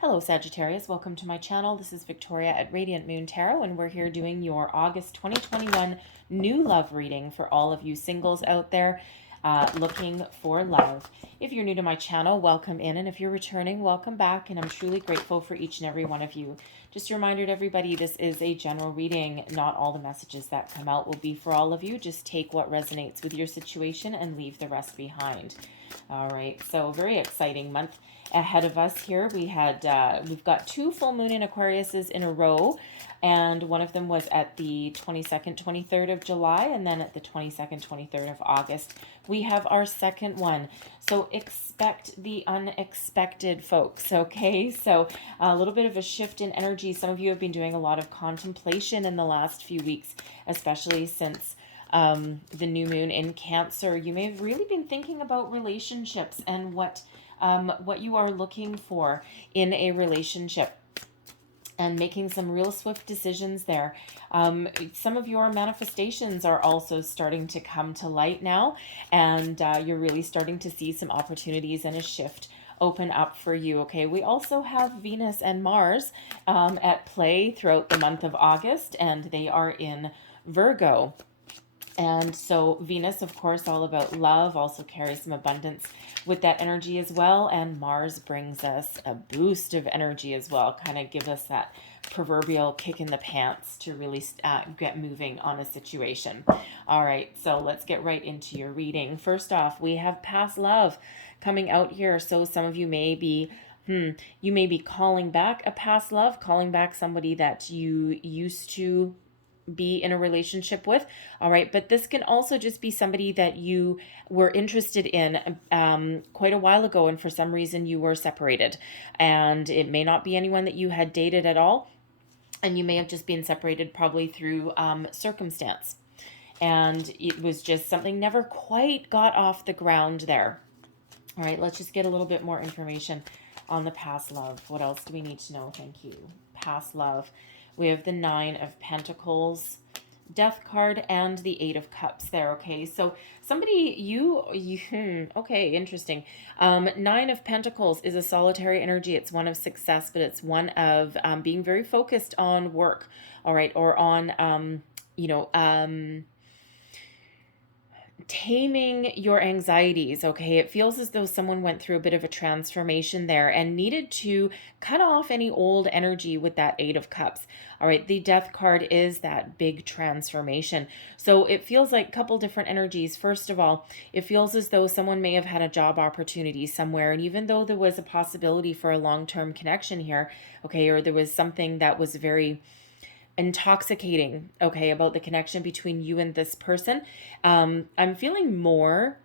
Hello Sagittarius, welcome to my channel. This is Victoria at Radiant Moon Tarot, and we're here doing your August 2021 new love reading for all of you singles out there looking for love. If you're new to my channel, welcome in, and if you're returning, welcome back, and I'm truly grateful for each and every one of you. Just a reminder to everybody, this is a general reading. Not all the messages that come out will be for all of you. Just take what resonates with your situation and leave the rest behind. All right, so very exciting month ahead of us here. We've got two full moon in Aquariuses in a row, and one of them was at the 22nd, 23rd of July, and then at the 22nd, 23rd of August. We have our second one. So expect the unexpected, folks, okay? So a little bit of a shift in energy. Some of you have been doing a lot of contemplation in the last few weeks, especially since the new moon in Cancer. You may have really been thinking about relationships and what you are looking for in a relationship, and making some real swift decisions there. Some of your manifestations are also starting to come to light now, and you're really starting to see some opportunities and a shift open up for you. Okay, we also have Venus and Mars at play throughout the month of August, and they are in Virgo. And so Venus, of course, all about love, also carries some abundance with that energy as well. And Mars brings us a boost of energy as well, kind of give us that proverbial kick in the pants to really get moving on a situation. All right, so let's get right into your reading. First off, we have past love coming out here. So some of you may be you may be calling back a past love, calling back somebody that you used to be in a relationship with. All right, but this can also just be somebody that you were interested in quite a while ago, and for some reason you were separated, and it may not be anyone that you had dated at all, and you may have just been separated probably through circumstance, and it was just something never quite got off the ground there. All right, let's just get a little bit more information on the past love. What else do we need to know? Thank you. Past love. We have the Nine of Pentacles, Death card, and the Eight of Cups there. Okay, so somebody okay, interesting. Nine of Pentacles is a solitary energy. It's one of success, but it's one of being very focused on work. All right, or on taming your anxieties. Okay, it feels as though someone went through a bit of a transformation there and needed to cut off any old energy with that Eight of Cups. All right, the Death card is that big transformation. So it feels like a couple different energies. First of all, it feels as though someone may have had a job opportunity somewhere, and even though there was a possibility for a long-term connection here, okay, or there was something that was very intoxicating, okay, about the connection between you and this person, I'm feeling more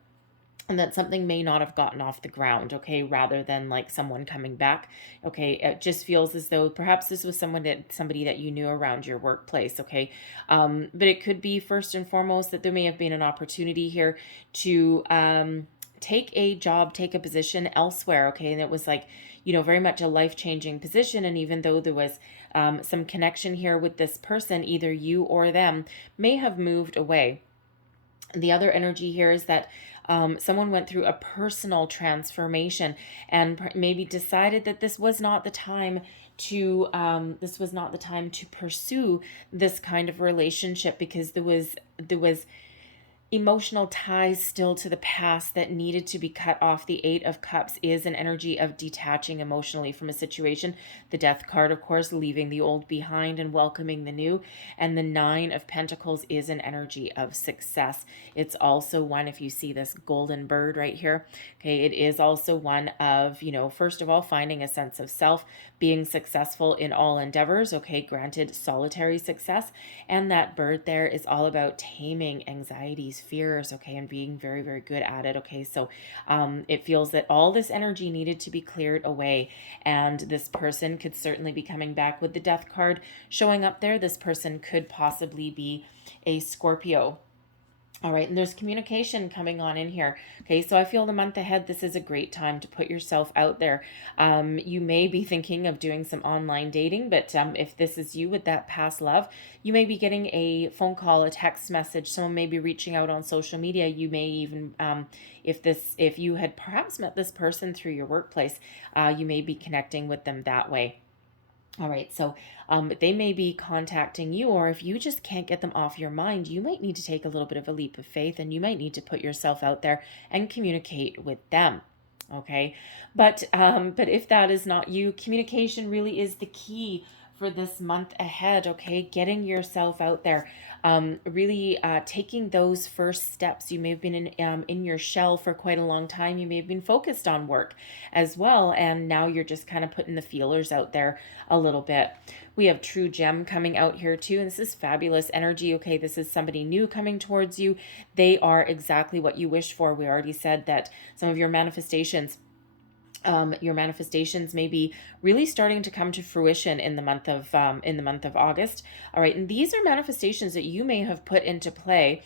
and that something may not have gotten off the ground, okay, rather than like someone coming back. Okay, it just feels as though perhaps this was somebody that you knew around your workplace. Okay, but it could be first and foremost that there may have been an opportunity here to take a job, take a position elsewhere. Okay, and it was like, very much a life-changing position, and even though there was some connection here with this person, either you or them may have moved away. The other energy here is that someone went through a personal transformation and maybe decided that this was not the time to pursue this kind of relationship, because there was emotional ties still to the past that needed to be cut off. The Eight of Cups is an energy of detaching emotionally from a situation. The Death card, of course, leaving the old behind and welcoming the new. And the Nine of Pentacles is an energy of success. It's also one, if you see this golden bird right here, okay, it is also one of, first of all, finding a sense of self, being successful in all endeavors, okay, granted solitary success. And that bird there is all about taming anxieties, fears, okay, and being very, very good at it. Okay, so it feels that all this energy needed to be cleared away, and this person could certainly be coming back. With the Death card showing up there, this person could possibly be a Scorpio. All right, and there's communication coming on in here. Okay, so I feel the month ahead, this is a great time to put yourself out there. You may be thinking of doing some online dating, but if this is you with that past love, you may be getting a phone call, a text message. Someone may be reaching out on social media. You may even, if you had perhaps met this person through your workplace, you may be connecting with them that way. All right, so they may be contacting you, or if you just can't get them off your mind, you might need to take a little bit of a leap of faith and you might need to put yourself out there and communicate with them. Okay, but if that is not you, communication really is the key for this month ahead. Okay, getting yourself out there, really taking those first steps. You may have been in your shell for quite a long time. You may have been focused on work as well, and now you're just kind of putting the feelers out there a little bit. We have True Gem coming out here too, and this is fabulous energy. Okay, this is somebody new coming towards you. They are exactly what you wish for. We already said that some of your manifestations may be really starting to come to fruition in the month of August. All right, and these are manifestations that you may have put into play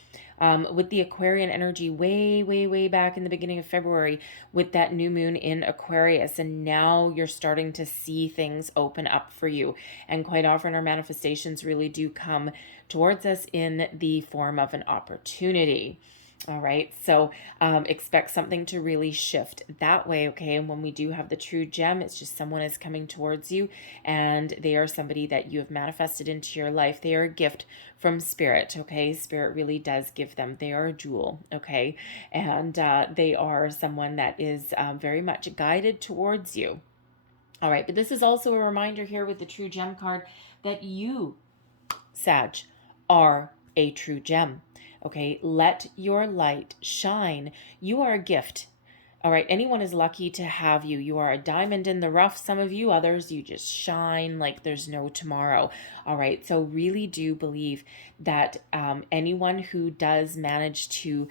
with the Aquarian energy way back in the beginning of February with that new moon in Aquarius, and now you're starting to see things open up for you. And quite often our manifestations really do come towards us in the form of an opportunity. All right, so expect something to really shift that way, okay? And when we do have the True Gem, it's just someone is coming towards you and they are somebody that you have manifested into your life. They are a gift from Spirit, okay? Spirit really does give them. They are a jewel, okay? And they are someone that is very much guided towards you. All right, but this is also a reminder here with the True Gem card that you, Sag, are a true gem. Okay, let your light shine. You are a gift. All right, anyone is lucky to have you. You are a diamond in the rough. Some of you, others, you just shine like there's no tomorrow. All right, so really do believe that anyone who does manage to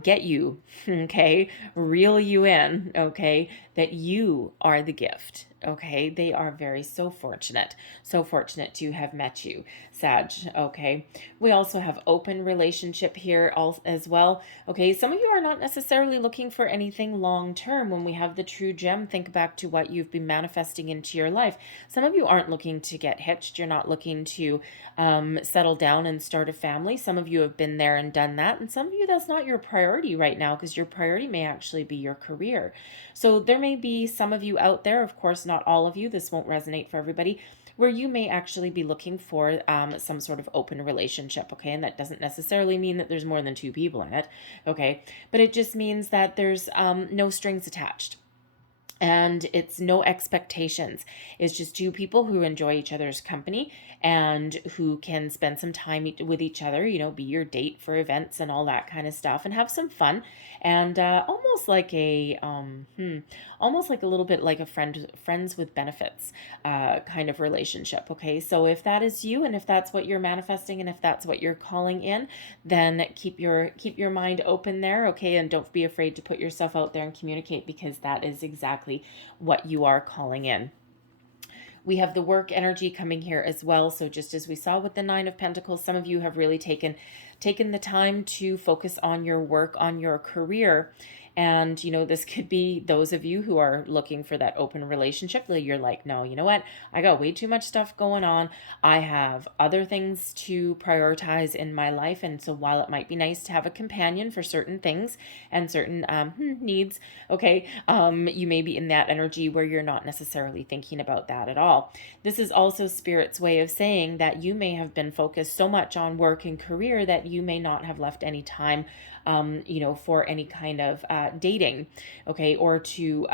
get you, okay, reel you in, okay, that you are the gift. Okay, they are so fortunate to have met you, Sag. Okay, we also have open relationship here as well. Okay, some of you are not necessarily looking for anything long term. When we have the True Gem, think back to what you've been manifesting into your life. Some of you aren't looking to get hitched. You're not looking to settle down and start a family. Some of you have been there and done that, and some of you, that's not your priority right now, because your priority may actually be your career. So there may be some of you out there, of course not all of you, this won't resonate for everybody, where you may actually be looking for some sort of open relationship, okay? And that doesn't necessarily mean that there's more than two people in it, okay? But it just means that there's no strings attached. And it's no expectations. It's just two people who enjoy each other's company and who can spend some time with each other, you know, be your date for events and all that kind of stuff, and have some fun. And almost like a little bit like a friends with benefits kind of relationship. Okay, so if that is you, and if that's what you're manifesting, and if that's what you're calling in, then keep your mind open there. Okay, and don't be afraid to put yourself out there and communicate, because that is exactly what you are calling in. We have the work energy coming here as well. So just as we saw with the Nine of Pentacles, some of you have really taken the time to focus on your work, on your career. And, you know, this could be those of you who are looking for that open relationship that you're like, no, you know what? I got way too much stuff going on. I have other things to prioritize in my life. And so while it might be nice to have a companion for certain things and certain needs, okay, you may be in that energy where you're not necessarily thinking about that at all. This is also Spirit's way of saying that you may have been focused so much on work and career that you may not have left any time for any kind of dating, okay, or to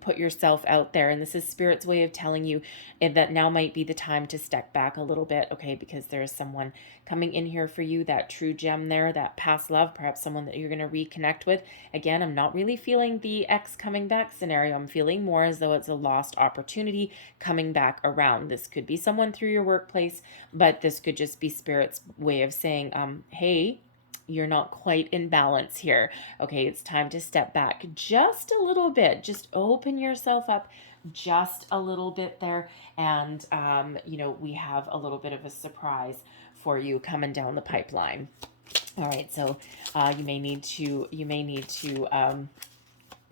put yourself out there. And this is Spirit's way of telling you that now might be the time to step back a little bit, okay, because there is someone coming in here for you, that true gem there, that past love, perhaps someone that you're going to reconnect with. Again, I'm not really feeling the ex coming back scenario. I'm feeling more as though it's a lost opportunity coming back around. This could be someone through your workplace, but this could just be Spirit's way of saying, hey, you're not quite in balance here. Okay, it's time to step back just a little bit. Just open yourself up just a little bit there. And, we have a little bit of a surprise for you coming down the pipeline. All right, so you may need to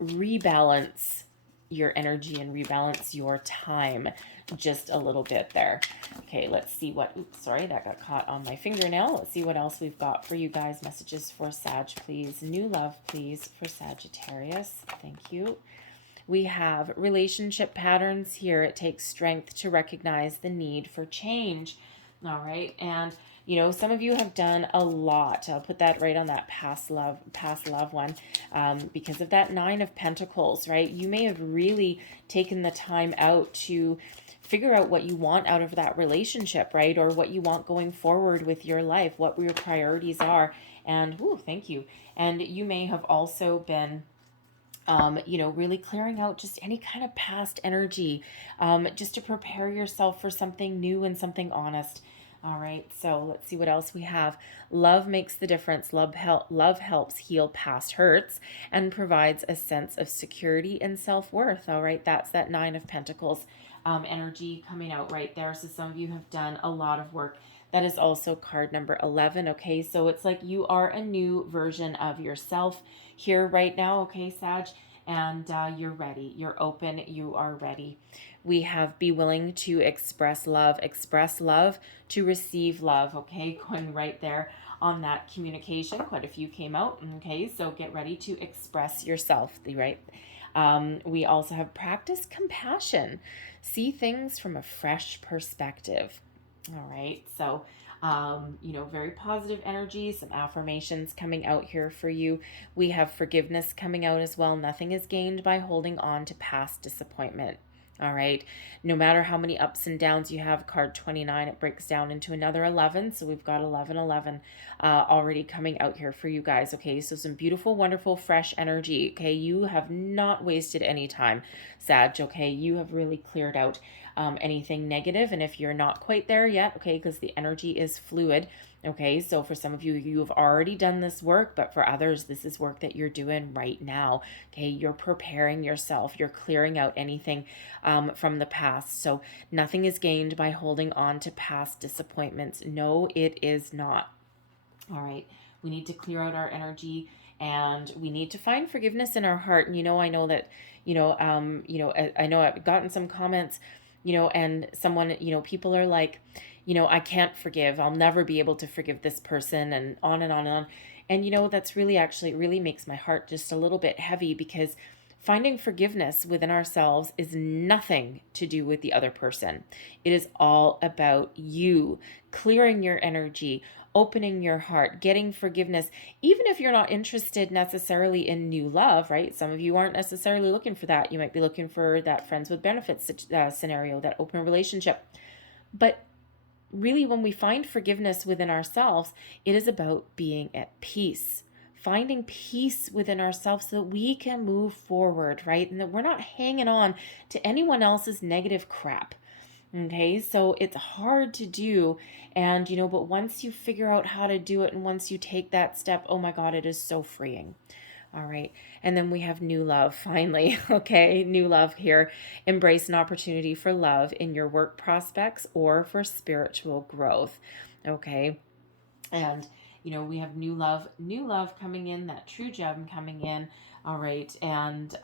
rebalance your energy and rebalance your time just a little bit there. Okay, let's see what, oops, sorry, that got caught on my fingernail. Let's see what else we've got for you guys. Messages for Sag, please. New love, please, for Sagittarius. Thank you. We have relationship patterns here. It takes strength to recognize the need for change. All right. And, you know, some of you have done a lot. I'll put that right on that past love one, because of that 9 of Pentacles, right? You may have really taken the time out to figure out what you want out of that relationship, right? Or what you want going forward with your life, what your priorities are. And, ooh, thank you. And you may have also been you know, really clearing out just any kind of past energy, just to prepare yourself for something new and something honest. All right, so let's see what else we have. Love makes the difference. Love helps heal past hurts and provides a sense of security and self-worth. All right, that's that 9 of Pentacles energy coming out right there. So some of you have done a lot of work. That is also card number 11. Okay, so it's like you are a new version of yourself here right now. Okay, Sag, and you're ready. You're open. You are ready. We have be willing to express love to receive love. Okay, going right there on that communication. Quite a few came out. Okay, so get ready to express yourself. Right. We also have practice compassion. See things from a fresh perspective. All right, so you know, very positive energy, some affirmations coming out here for you. We have forgiveness coming out as well. Nothing is gained by holding on to past disappointment. All right, no matter how many ups and downs you have, card 29, it breaks down into another 11. So we've got 11, 11 already coming out here for you guys. Okay, so some beautiful, wonderful, fresh energy. Okay, you have not wasted any time, Sag. Okay, you have really cleared out anything negative. And if you're not quite there yet, okay, because the energy is fluid. Okay, so for some of you, you have already done this work, but for others, this is work that you're doing right now. Okay, you're preparing yourself, you're clearing out anything from the past. So nothing is gained by holding on to past disappointments. No, it is not. All right, we need to clear out our energy and we need to find forgiveness in our heart. And, you know, I know that, I know I've gotten some comments, and someone, people are like, I can't forgive. I'll never be able to forgive this person, and on and on and on. And, that's really actually, it really makes my heart just a little bit heavy, because finding forgiveness within ourselves is nothing to do with the other person. It is all about you clearing your energy, opening your heart, getting forgiveness, even if you're not interested necessarily in new love, right? Some of you aren't necessarily looking for that. You might be looking for that friends with benefits scenario, that open relationship. But really, when we find forgiveness within ourselves, it is about being at peace, finding peace within ourselves so that we can move forward, right? And that we're not hanging on to anyone else's negative crap. Okay, so it's hard to do. And, but once you figure out how to do it and once you take that step, oh my God, it is so freeing. All right. And then we have new love, finally. Okay. New love here. Embrace an opportunity for love in your work prospects or for spiritual growth. Okay. And, we have new love coming in, that true gem coming in. All right. And,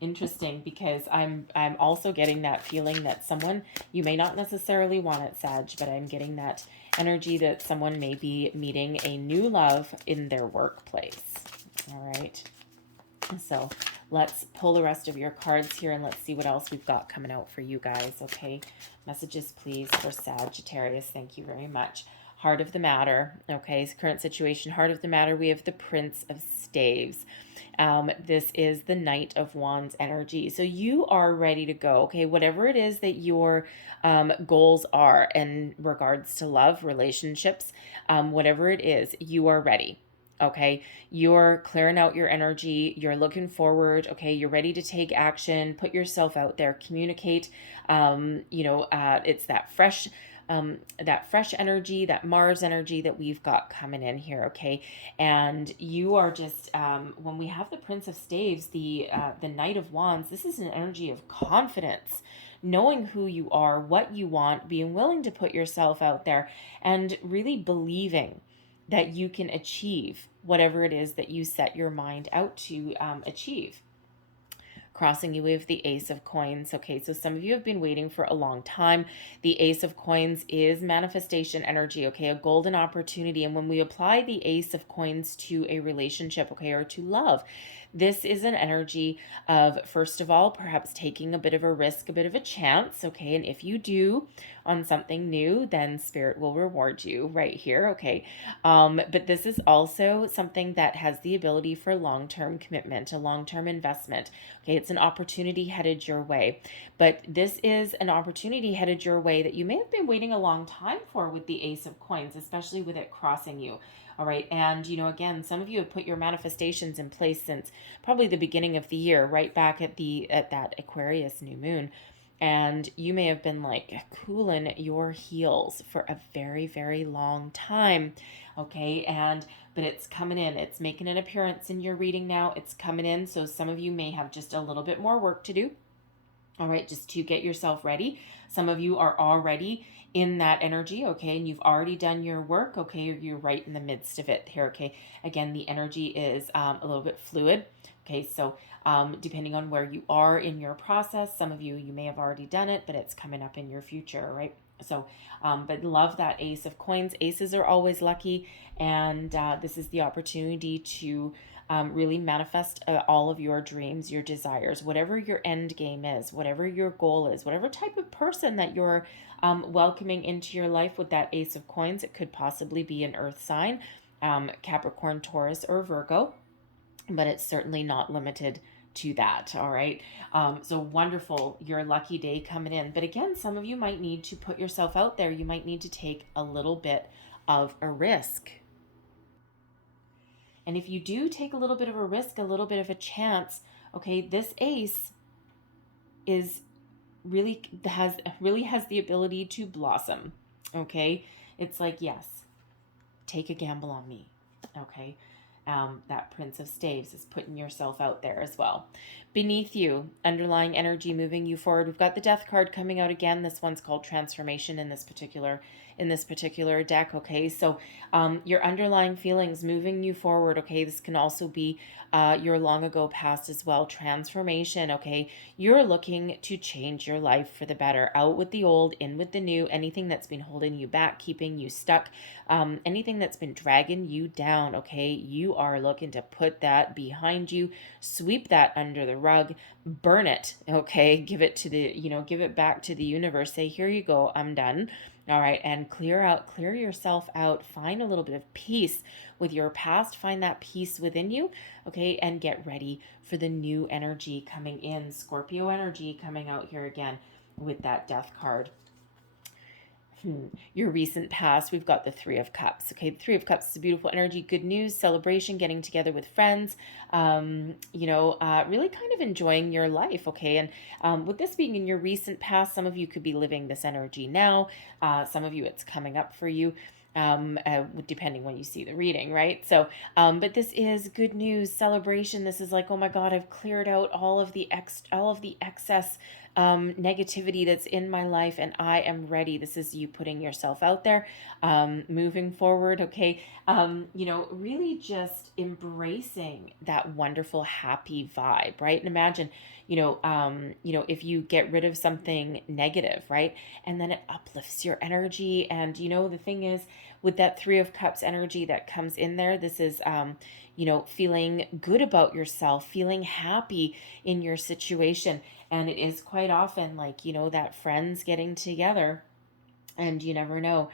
interesting, because I'm also getting that feeling that someone, you may not necessarily want it, Sag, but I'm getting that energy that someone may be meeting a new love in their workplace. All right, so let's pull the rest of your cards here and let's see what else we've got coming out for you guys. Okay, messages please for Sagittarius. Thank you very much. Heart of the matter. Okay, current situation, heart of the matter. We have the Prince of Staves. This is the Knight of Wands energy. So you are ready to go. Okay, whatever it is that your goals are in regards to love, relationships, whatever it is, you are ready. Okay, you're clearing out your energy, you're looking forward, okay, you're ready to take action, put yourself out there, communicate. It's that fresh energy, that Mars energy that we've got coming in here, okay? And you are just, when we have the Prince of Staves, the Knight of Wands, this is an energy of confidence, knowing who you are, what you want, being willing to put yourself out there, and really believing that you can achieve whatever it is that you set your mind out to achieve. Crossing you with the Ace of Coins. Okay, so some of you have been waiting for a long time. The Ace of Coins is manifestation energy, okay, a golden opportunity. And when we apply the Ace of Coins to a relationship, okay, or to love, this is an energy of, first of all, perhaps taking a bit of a risk, a bit of a chance, okay? And if you do on something new, then Spirit will reward you right here, okay? But this is also something that has the ability for long-term commitment, a long-term investment, okay? It's an opportunity headed your way. But this is an opportunity headed your way that you may have been waiting a long time for with the Ace of Coins, especially with it crossing you. All right. And, again, some of you have put your manifestations in place since probably the beginning of the year, right back at that Aquarius new moon. And you may have been like cooling your heels for a very, very long time. Okay. But it's coming in. It's making an appearance in your reading now. It's coming in. So some of you may have just a little bit more work to do. All right, just to get yourself ready. Some of you are already in that energy, okay, and you've already done your work, okay, you're right in the midst of it here, okay. Again, the energy is a little bit fluid, okay, so depending on where you are in your process, some of you may have already done it, but it's coming up in your future, right? So, but love that Ace of Coins. Aces are always lucky, and this is the opportunity to really manifest all of your dreams, your desires, whatever your end game is, whatever your goal is, whatever type of person that you're welcoming into your life with that Ace of Coins. It could possibly be an earth sign, Capricorn, Taurus, or Virgo, but it's certainly not limited to that. All right. So wonderful, your lucky day coming in. But again, some of you might need to put yourself out there. You might need to take a little bit of a risk. And if you do take a little bit of a risk, a little bit of a chance, okay, this ace is really has the ability to blossom. Okay. It's like, yes, take a gamble on me. Okay. That Prince of Staves is putting yourself out there as well. Beneath you, underlying energy moving you forward. We've got the Death card coming out again. This one's called Transformation in this particular deck. Okay, so your underlying feelings moving you forward. Okay, this can also be your long ago past as well. Transformation. Okay, you're looking to change your life for the better. Out with the old, in with the new. Anything that's been holding you back, keeping you stuck, anything that's been dragging you down. Okay, you are looking to put that behind you, sweep that under the rug, burn it. Okay, give it back to the universe. Say, here you go, I'm done. All right, and clear yourself out. Find a little bit of peace with your past. Find that peace within you, okay, and get ready for the new energy coming in. Scorpio energy coming out here again with that Death card. Your recent past, we've got the Three of Cups. Okay, the Three of Cups is a beautiful energy, good news, celebration, getting together with friends, really kind of enjoying your life. Okay, and with this being in your recent past, some of you could be living this energy now. Some of you, it's coming up for you. Depending when you see the reading, right? So, but this is good news, celebration. This is like, oh my God, I've cleared out all of the excess negativity that's in my life, and I am ready. This is you putting yourself out there, moving forward. Okay, really just embracing that wonderful, happy vibe, right? And imagine, if you get rid of something negative, right, and then it uplifts your energy. And the thing is, with that Three of Cups energy that comes in there, this is feeling good about yourself, feeling happy in your situation. And it is quite often like, that friends getting together, and you never know,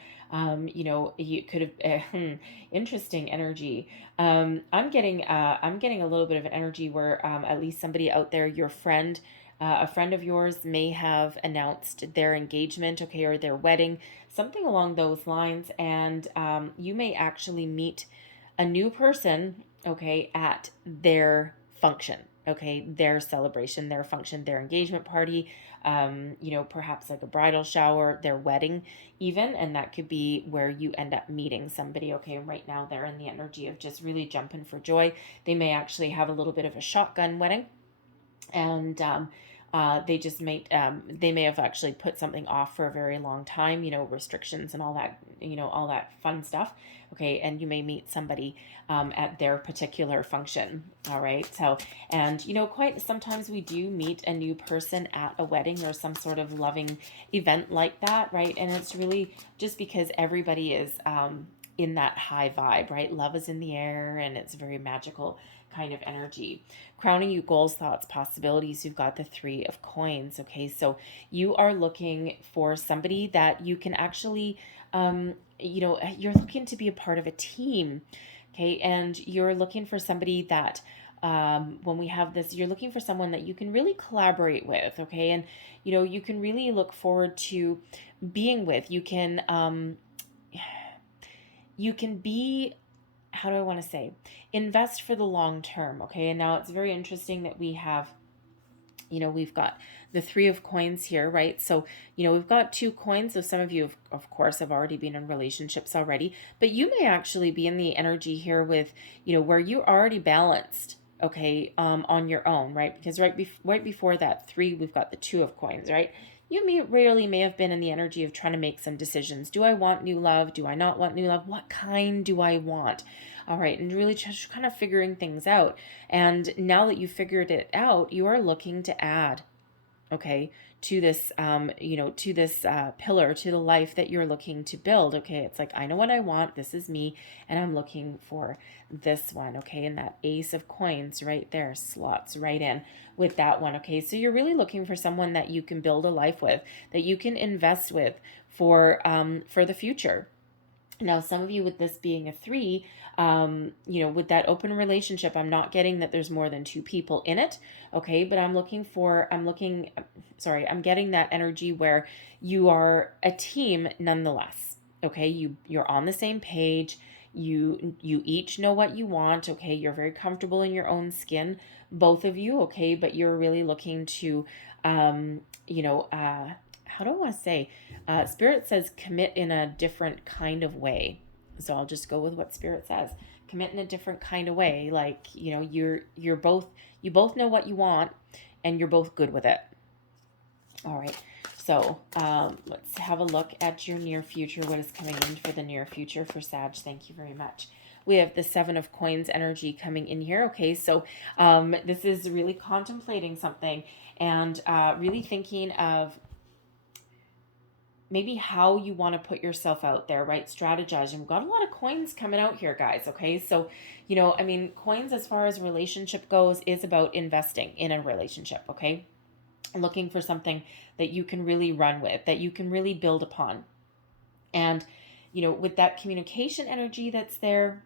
you could have interesting energy. I'm getting a little bit of an energy where at least somebody out there, your friend, a friend of yours may have announced their engagement, okay, or their wedding, something along those lines, and you may actually meet a new person, okay, at their function, okay, their celebration, their function, their engagement party, perhaps like a bridal shower, their wedding even, and that could be where you end up meeting somebody, okay. Right now they're in the energy of just really jumping for joy. They may actually have a little bit of a shotgun wedding, and They just they may have actually put something off for a very long time, restrictions and all that, all that fun stuff. Okay. And you may meet somebody at their particular function. All right. So, and, quite sometimes we do meet a new person at a wedding or some sort of loving event like that. Right. And it's really just because everybody is, in that high vibe, right? Love is in the air and it's very magical kind of energy. Crowning you goals, thoughts, possibilities, you've got the Three of Coins. Okay, so you are looking for somebody that you can actually, you're looking to be a part of a team. Okay, and you're looking for somebody that, when we have this, you're looking for someone that you can really collaborate with. Okay, and you can really look forward to being with. You can be, how do I want to say, invest for the long term. Okay, and now it's very interesting that we've got the Three of Coins here, right? So, we've got two coins. So some of you, of course, have already been in relationships already, but you may actually be in the energy here with, where you're already balanced, okay, on your own, right? Because right before that three, we've got the Two of Coins, right? You may have been in the energy of trying to make some decisions. Do I want new love? Do I not want new love? What kind do I want? All right, and really just kind of figuring things out. And now that you've figured it out, you are looking to add, okay, to this, pillar, to the life that you're looking to build. Okay, it's like, I know what I want. This is me, and I'm looking for this one. Okay, and that Ace of Coins right there slots right in with that one. Okay, so you're really looking for someone that you can build a life with, that you can invest with for the future. Now, some of you, with this being a three, with that open relationship, I'm not getting that there's more than two people in it. Okay. But I'm getting that energy where you are a team nonetheless. Okay. You're on the same page. You each know what you want. Okay. You're very comfortable in your own skin, both of you. Okay. But you're really looking to, how do I want to say? Spirit says commit in a different kind of way. So I'll just go with what Spirit says. Commit in a different kind of way. Like, you both know what you want and you're both good with it. All right. So let's have a look at your near future. What is coming in for the near future for Sag? Thank you very much. We have the Seven of Coins energy coming in here. Okay, so this is really contemplating something and really thinking of maybe how you want to put yourself out there, right? Strategizing. We've got a lot of coins coming out here, guys. Okay. So, coins as far as relationship goes is about investing in a relationship. Okay. Looking for something that you can really run with, that you can really build upon. And, with that communication energy that's there,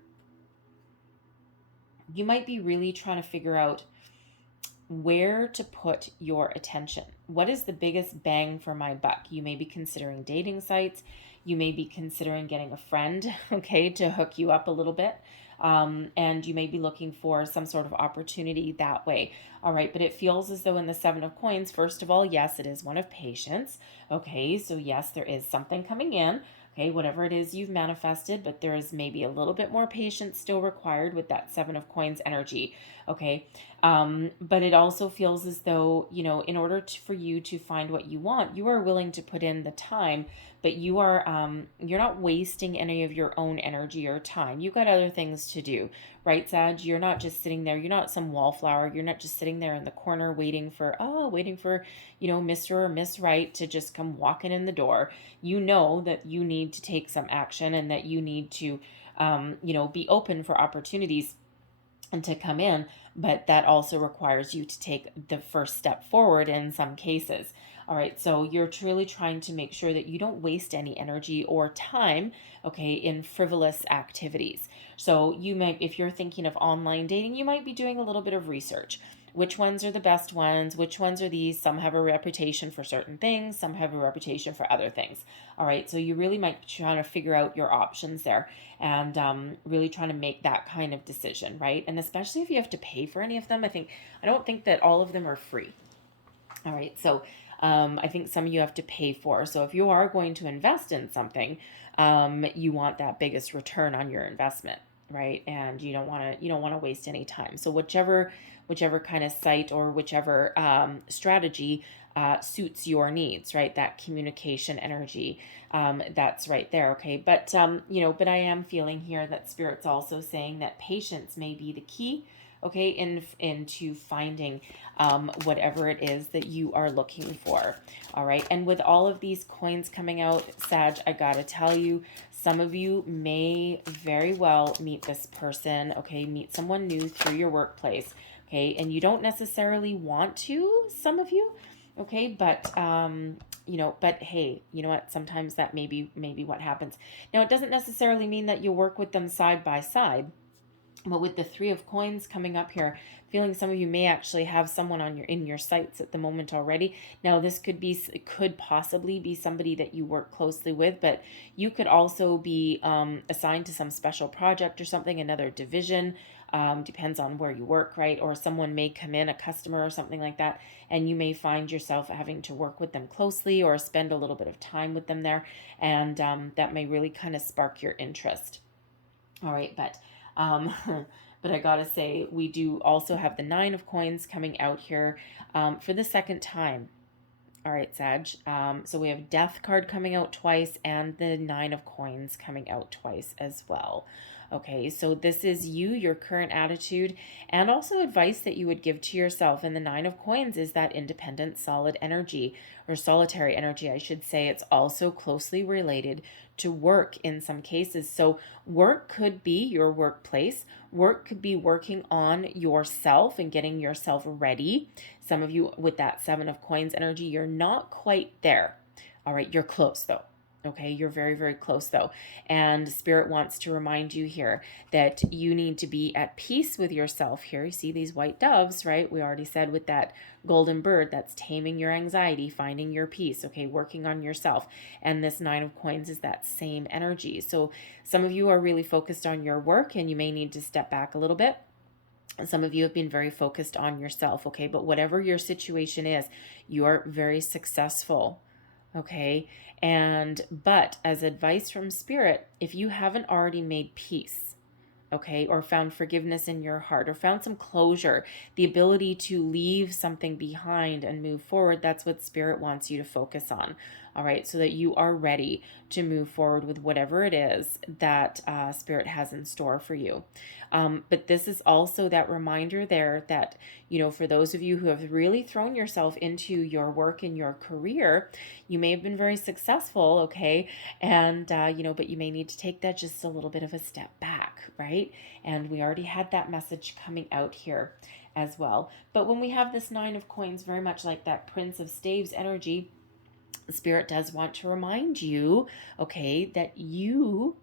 you might be really trying to figure out where to put your attention. What is the biggest bang for my buck? You may be considering dating sites. You may be considering getting a friend, okay, to hook you up a little bit. And you may be looking for some sort of opportunity that way. All right, but it feels as though in the Seven of Coins, first of all, yes, it is one of patience. Okay, so yes, there is something coming in. Okay, whatever it is you've manifested, but there is maybe a little bit more patience still required with that Seven of Coins energy. Okay, but it also feels as though, in order for you to find what you want, you are willing to put in the time, but you're not wasting any of your own energy or time. You've got other things to do, right, Sag? You're not just sitting there. You're not some wallflower. You're not just sitting there in the corner waiting for, Mr. or Miss Right to just come walking in the door. You know that you need to take some action and that you need to, be open for opportunities and to come in, but that also requires you to take the first step forward in some cases. All right, so you're truly trying to make sure that you don't waste any energy or time, okay, in frivolous activities. So if you're thinking of online dating, you might be doing a little bit of research. Which ones are the best ones? Which ones are these? Some have a reputation for certain things. Some have a reputation for other things. All right. So you really might be trying to figure out your options there and really trying to make that kind of decision, right? And especially if you have to pay for any of them, I don't think that all of them are free. All right. So I think some of you have to pay for. So if you are going to invest in something, you want that biggest return on your investment, right? And you don't want to waste any time. So whichever whichever kind of site or whichever strategy suits your needs, right? That communication energy, that's right there, okay? But, but I am feeling here that Spirit's also saying that patience may be the key, okay, into finding whatever it is that you are looking for. All right. And with all of these coins coming out, Sag, I gotta tell you, some of you may very well meet this person, okay, meet someone new through your workplace, okay, and you don't necessarily want to, some of you, okay, but but hey, you know what, sometimes that may be what happens. Now, it doesn't necessarily mean that you work with them side by side, but with the Three of Coins coming up here, feeling some of you may actually have someone on in your sights at the moment already. Now, this could possibly be somebody that you work closely with, but you could also be assigned to some special project or something, another division. Depends on where you work, right? Or someone may come in, a customer or something like that, and you may find yourself having to work with them closely or spend a little bit of time with them there, and that may really kind of spark your interest. All right, um, but I gotta say, we do also have the Nine of Coins coming out here for the second time. All right, Sag. So we have Death card coming out twice and the Nine of Coins coming out twice as well. Okay, so this is you, your current attitude, and also advice that you would give to yourself. And the Nine of Coins is that independent, solid energy, or solitary energy, I should say. It's also closely related to work in some cases. So work could be your workplace. Work could be working on yourself and getting yourself ready. Some of you with that Seven of Coins energy, you're not quite there. All right, you're close though. Okay, you're very, very close though. And Spirit wants to remind you here that you need to be at peace with yourself here. You see these white doves, right? We already said with that golden bird, that's taming your anxiety, finding your peace, okay, working on yourself. And this Nine of Coins is that same energy. So some of you are really focused on your work and you may need to step back a little bit. Some of you have been very focused on yourself, okay? But whatever your situation is, you are very successful, okay? But as advice from Spirit, if you haven't already made peace, okay, or found forgiveness in your heart, or found some closure, the ability to leave something behind and move forward, that's what Spirit wants you to focus on, all right, so that you are ready to move forward with whatever it is that Spirit has in store for you. But this is also that reminder there that, for those of you who have really thrown yourself into your work and your career, you may have been very successful, okay, and, but you may need to take that just a little bit of a step back, right? And we already had that message coming out here as well. But when we have this Nine of Coins, very much like that Prince of Staves energy, Spirit does want to remind you, okay, that you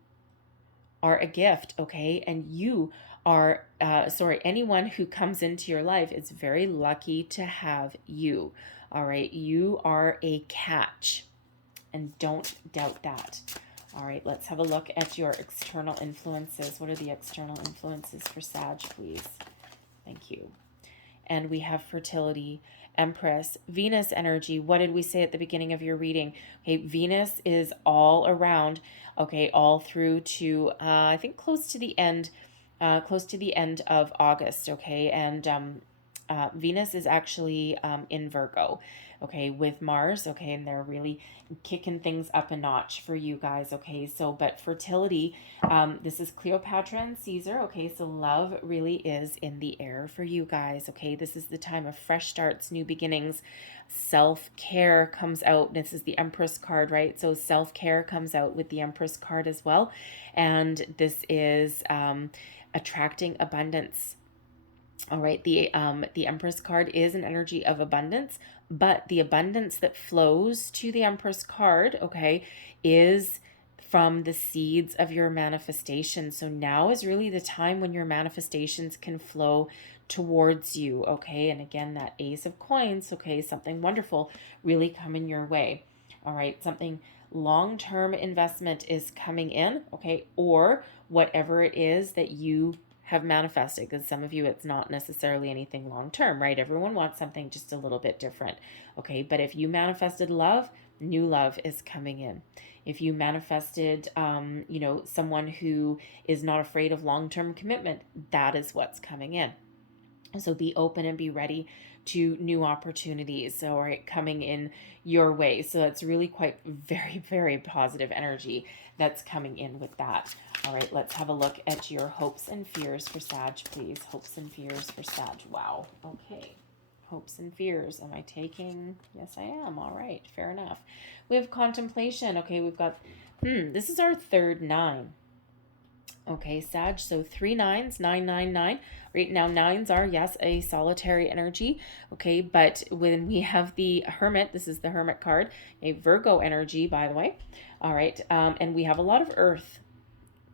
are a gift, okay, and you are anyone who comes into your life is very lucky to have you. All right, you are a catch, and don't doubt that. All right, let's have a look at your external influences. What are the external influences for Sag, please? Thank you. And we have fertility, Empress, Venus energy. What did we say at the beginning of your reading? Okay, Venus is all around, okay, all through to, I think close to the end of August, okay? And Venus is actually in Virgo, okay, with Mars, okay, and they're really kicking things up a notch for you guys, okay? So, but fertility, this is Cleopatra and Caesar, okay? So love really is in the air for you guys, okay? This is the time of fresh starts, new beginnings. Self-care comes out. This is the Empress card, right? So self-care comes out with the Empress card as well. And this is attracting abundance. All right, the Empress card is an energy of abundance, but the abundance that flows to the Empress card, okay, is from the seeds of your manifestation. So now is really the time when your manifestations can flow towards you, okay? And again, that Ace of Coins, okay, something wonderful really coming your way. All right, something long-term investment is coming in, okay, or whatever it is that you have manifested, because some of you, it's not necessarily anything long-term, right? Everyone wants something just a little bit different, okay? But if you manifested love, new love is coming in. If you manifested, someone who is not afraid of long-term commitment, that is what's coming in. So be open and be ready to new opportunities, so right, coming in your way. So that's really quite very, very positive energy that's coming in with that. All right, let's have a look at your hopes and fears for Sag, please. Hopes and fears for Sag. Wow. Okay. Hopes and fears. Am I taking? Yes, I am. All right. Fair enough. We have contemplation. Okay, we've got, this is our third 9. Okay, Sag, so 3 9s, 999. Right now, 9s are, yes, a solitary energy. Okay, but when we have the Hermit, this is the Hermit card, a Virgo energy, by the way. All right, and we have a lot of Earth.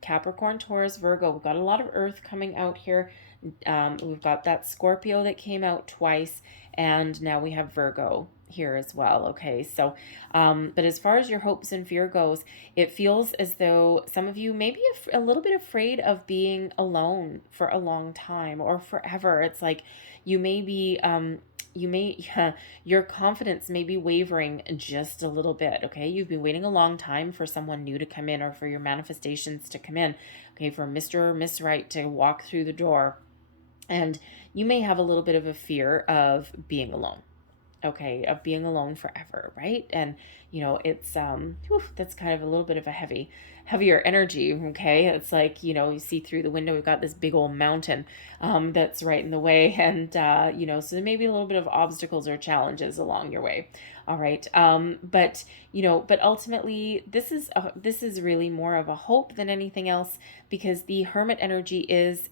Capricorn, Taurus, Virgo. We've got a lot of Earth coming out here. We've got that Scorpio that came out twice, and now we have Virgo here as well. Okay, so, but as far as your hopes and fear goes, it feels as though some of you may be a little bit afraid of being alone for a long time or forever. It's like you may be, your confidence may be wavering just a little bit. Okay, you've been waiting a long time for someone new to come in, or for your manifestations to come in. Okay, for Mr. or Miss Right to walk through the door, and you may have a little bit of a fear of being alone. Okay, of being alone forever, right? And it's that's kind of a little bit of a heavier energy. Okay, it's like, you see through the window, we've got this big old mountain that's right in the way, and so there may be a little bit of obstacles or challenges along your way. All right, but ultimately this is really more of a hope than anything else, because the Hermit energy is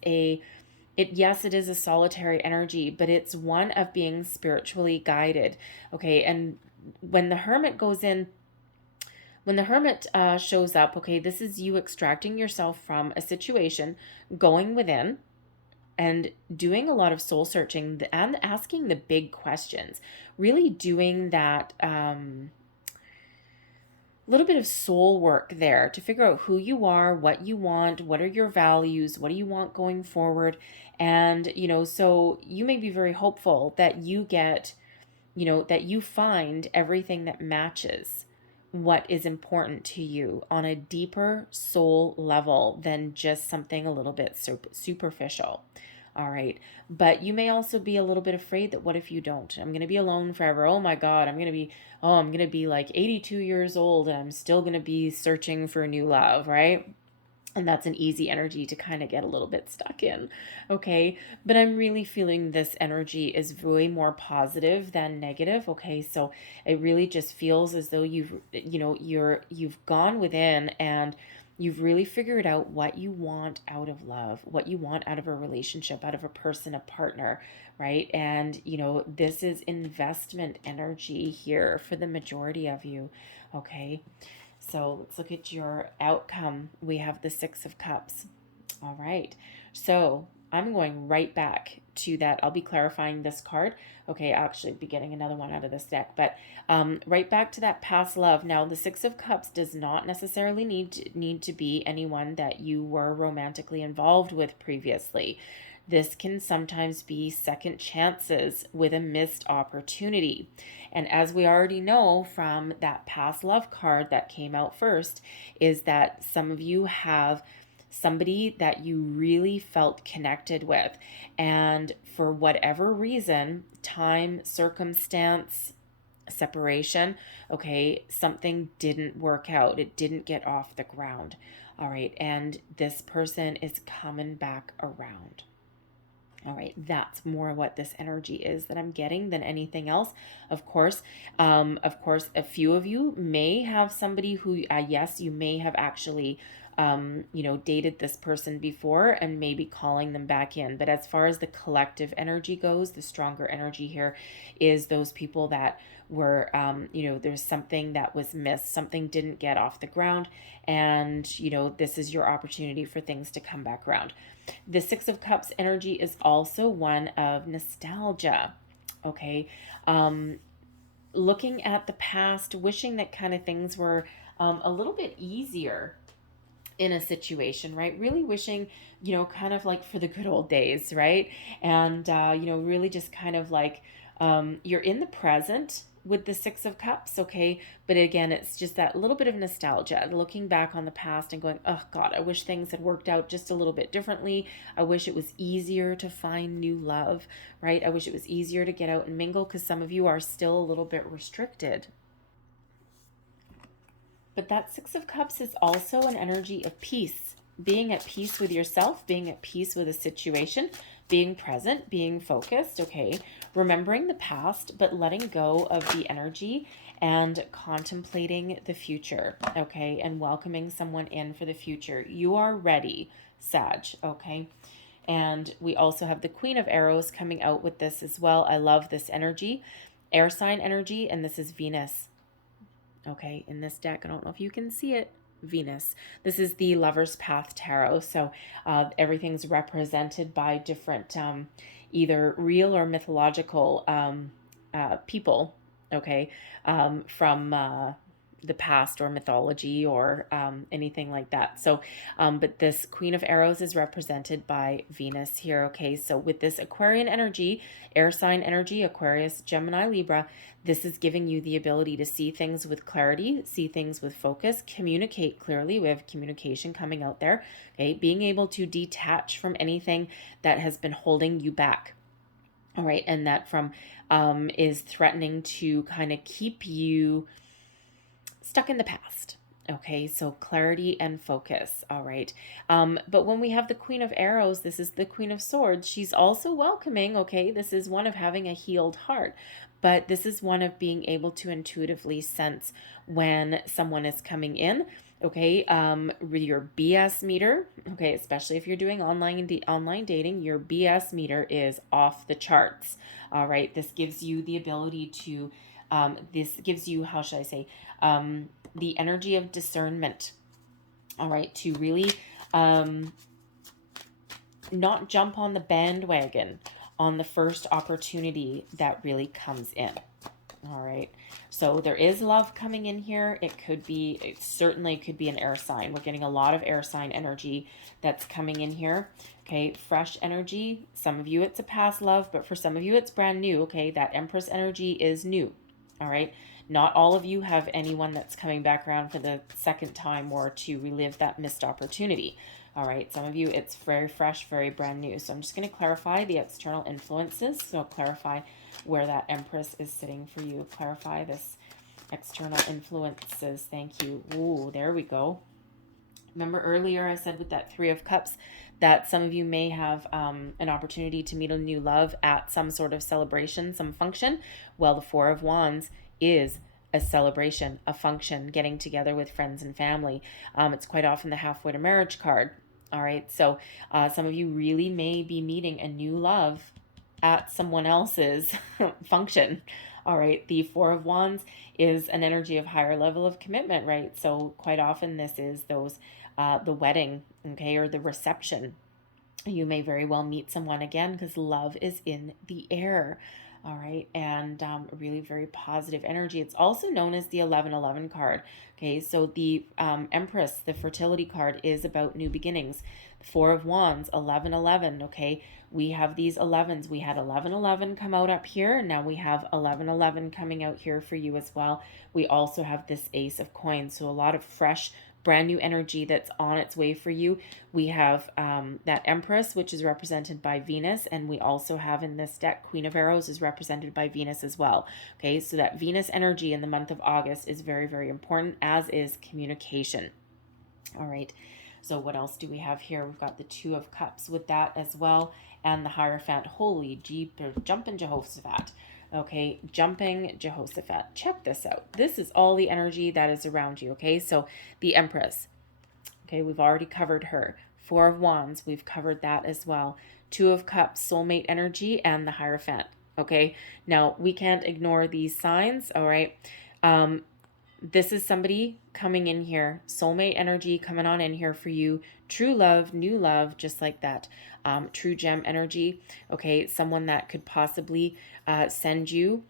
yes, it is a solitary energy, but it's one of being spiritually guided. Okay, and when the Hermit goes in, when the Hermit shows up, okay, this is you extracting yourself from a situation, going within, and doing a lot of soul searching and asking the big questions. Really doing that little bit of soul work there to figure out who you are, what you want, what are your values, what do you want going forward. And, so you may be very hopeful that you get, that you find everything that matches what is important to you on a deeper soul level than just something a little bit superficial. All right. But you may also be a little bit afraid that what if you don't? I'm going to be alone forever. Oh my God. I'm going to be like 82 years old and I'm still going to be searching for new love, right? And that's an easy energy to kind of get a little bit stuck in. Okay. But I'm really feeling this energy is way more positive than negative. Okay. So it really just feels as though you've gone within and you've really figured out what you want out of love, what you want out of a relationship, out of a person, a partner, right? And, this is investment energy here for the majority of you, okay? So let's look at your outcome. We have the 6 of Cups. All right. So I'm going right back to that. I'll be clarifying this card. Okay, actually be getting another one out of this deck, but right back to that past love. Now, the 6 of Cups does not necessarily need to be anyone that you were romantically involved with previously. This can sometimes be second chances with a missed opportunity. And as we already know from that past love card that came out first, is that some of you have somebody that you really felt connected with, and for whatever reason, time, circumstance, separation, okay, something didn't work out. It didn't get off the ground. All right, and this person is coming back around. All right, that's more what this energy is that I'm getting than anything else. Of course, a few of you may have somebody who, yes, you may have actually, dated this person before and maybe calling them back in. But as far as the collective energy goes, the stronger energy here is those people that were, there's something that was missed, something didn't get off the ground, and, this is your opportunity for things to come back around. The 6 of Cups energy is also one of nostalgia, okay? Looking at the past, wishing that kind of things were a little bit easier in a situation, right? Really wishing, kind of like for the good old days, right? And, really just kind of like you're in the present with the Six of Cups, okay? But again, it's just that little bit of nostalgia, looking back on the past and going, oh God, I wish things had worked out just a little bit differently. I wish it was easier to find new love, right? I wish it was easier to get out and mingle, because some of you are still a little bit restricted. But that Six of Cups is also an energy of peace, being at peace with yourself, being at peace with a situation, being present, being focused, okay? Remembering the past, but letting go of the energy and contemplating the future, okay? And welcoming someone in for the future. You are ready, Sag, okay? And we also have the Queen of Arrows coming out with this as well. I love this energy, air sign energy, and this is Venus. Okay, in this deck, I don't know if you can see it, Venus. This is the Lover's Path Tarot. So everything's represented by different, either real or mythological people, okay, from the past or mythology or anything like that. So, but this Queen of Arrows is represented by Venus here, okay? So with this Aquarian energy, air sign energy, Aquarius, Gemini, Libra, this is giving you the ability to see things with clarity, see things with focus, communicate clearly. We have communication coming out there, okay? Being able to detach from anything that has been holding you back, all right? And that from is threatening to kind of keep you stuck in the past. Okay, so clarity and focus. All right. But when we have the Queen of Arrows, this is the Queen of Swords. She's also welcoming. Okay, this is one of having a healed heart, but this is one of being able to intuitively sense when someone is coming in. Okay, your BS meter. Okay, especially if you're doing online dating, your BS meter is off the charts. All right, this gives you the ability to. This gives you, how should I say, the energy of discernment, all right, to really not jump on the bandwagon on the first opportunity that really comes in. All right, so there is love coming in here. It certainly could be an air sign. We're getting a lot of air sign energy that's coming in here. Okay, fresh energy. Some of you it's a past love, but for some of you it's brand new. Okay, that Empress energy is new. All right, not all of you have anyone that's coming back around for the second time or to relive that missed opportunity. All right, some of you it's very fresh, very brand new. So I'm just going to clarify the external influences. So clarify where that Empress is sitting for you. Clarify this external influences. Thank you. Ooh, there we go. Remember earlier I said with that Three of Cups that some of you may have an opportunity to meet a new love at some sort of celebration, some function. Well, the Four of Wands is a celebration, a function, getting together with friends and family. It's quite often the halfway to marriage card. All right, so some of you really may be meeting a new love at someone else's function. All right, the Four of Wands is an energy of higher level of commitment, right? So quite often this is those the wedding, okay, or the reception. You may very well meet someone again because love is in the air. All right, and really very positive energy. It's also known as the 1111 card. Okay, so the Empress, the fertility card, is about new beginnings. Four of Wands, 1111. Okay, we have these 11s. We had 1111 come out up here, and now we have 1111 coming out here for you as well. We also have this Ace of Coins, so a lot of fresh, brand new energy that's on its way for you. We have that Empress, which is represented by Venus, and we also have in this deck Queen of Arrows is represented by Venus as well. Okay, so that Venus energy in the month of August is very, very important, as is communication. All right, so what else do we have here? We've got the Two of Cups with that as well, and the Hierophant. Holy Jeep, jumping Jehoshaphat. Okay, jumping Jehoshaphat. Check this out. This is all the energy that is around you, okay? So the Empress, okay, we've already covered her. Four of Wands, we've covered that as well. Two of Cups, soulmate energy, and the Hierophant, okay? Now, we can't ignore these signs, all right? This is somebody coming in here, soulmate energy coming on in here for you, true love, new love, just like that. True gem energy, okay, someone that could possibly send you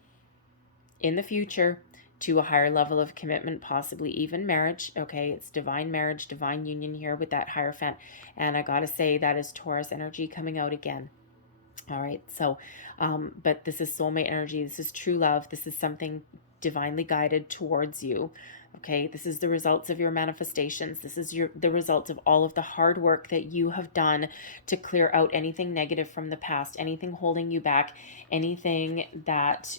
in the future to a higher level of commitment, possibly even marriage, okay? It's divine marriage, divine union here with that Hierophant. And I gotta say, that is Taurus energy coming out again. All right. So, but this is soulmate energy. This is true love. This is something divinely guided towards you. Okay. This is the results of your manifestations. This is the results of all of the hard work that you have done to clear out anything negative from the past, anything holding you back, anything that,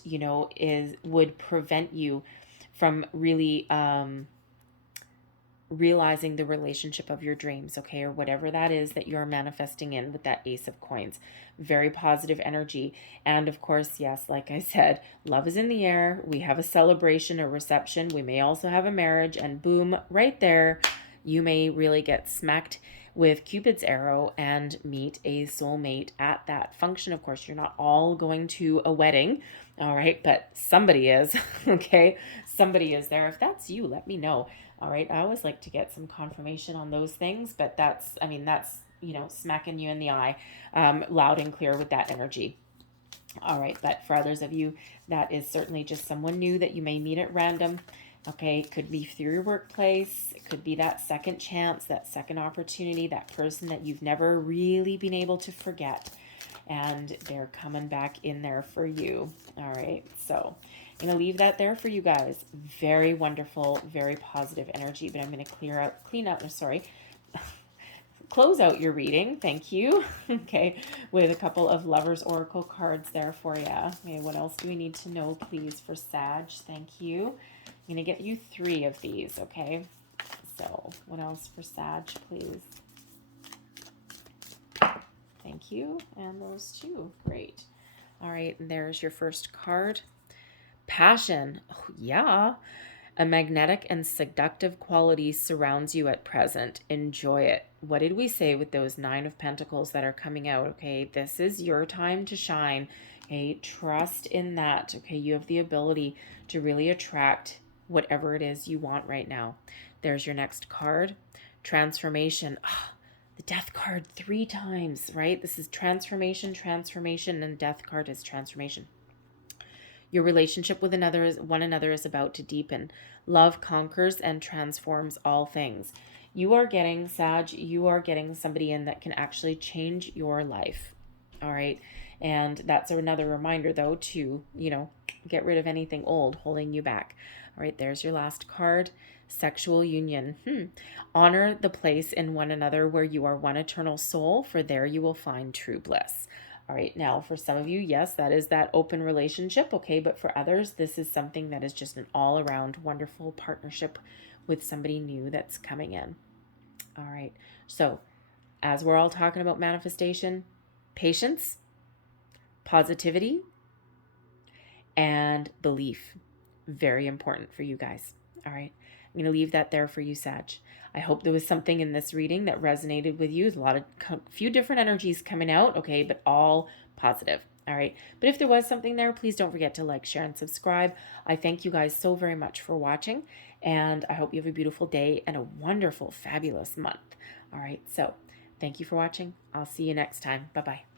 would prevent you from really, realizing the relationship of your dreams, okay, or whatever that is that you're manifesting in with that Ace of Coins. Very positive energy. And of course, yes, like I said, love is in the air. We have a celebration, a reception. We may also have a marriage, and boom, right there, you may really get smacked with Cupid's arrow and meet a soulmate at that function. Of course, you're not all going to a wedding, all right, but somebody is, okay? Somebody is there. If that's you, let me know. All right. I always like to get some confirmation on those things, but that's smacking you in the eye, loud and clear with that energy. All right. But for others of you, that is certainly just someone new that you may meet at random. Okay. It could be through your workplace. It could be that second chance, that second opportunity, that person that you've never really been able to forget. And they're coming back in there for you. All right. So I'm going to leave that there for you guys. Very wonderful, very positive energy. But I'm going to close out your reading. Thank you. Okay. With a couple of Lovers Oracle cards there for you. Okay. What else do we need to know, please, for Sag? Thank you. I'm going to get you 3 of these. Okay. So what else for Sag, please? Thank you. And those 2. Great. All right. And there's your first card. Passion. Oh, yeah. A magnetic and seductive quality surrounds you at present. Enjoy it. What did we say with those 9 of Pentacles that are coming out? Okay. This is your time to shine. Okay. Trust in that. Okay. You have the ability to really attract whatever it is you want right now. There's your next card. Transformation. Oh, the Death card 3 times, right? This is transformation, and Death card is transformation. Your relationship with one another is about to deepen. Love conquers and transforms all things. You are getting, Sag, you are getting somebody in that can actually change your life. All right. And that's another reminder, though, to, get rid of anything old holding you back. All right. There's your last card. Sexual union. Honor the place in one another where you are one eternal soul, for there you will find true bliss. All right, now for some of you, yes, that is that open relationship, okay? But for others, this is something that is just an all-around wonderful partnership with somebody new that's coming in. All right, so as we're all talking about manifestation, patience, positivity, and belief. Very important for you guys. All right, I'm going to leave that there for you, Sag. I hope there was something in this reading that resonated with you. There's few different energies coming out, okay, but all positive. All right. But if there was something there, please don't forget to like, share, and subscribe. I thank you guys so very much for watching, and I hope you have a beautiful day and a wonderful, fabulous month. All right. So thank you for watching. I'll see you next time. Bye-bye.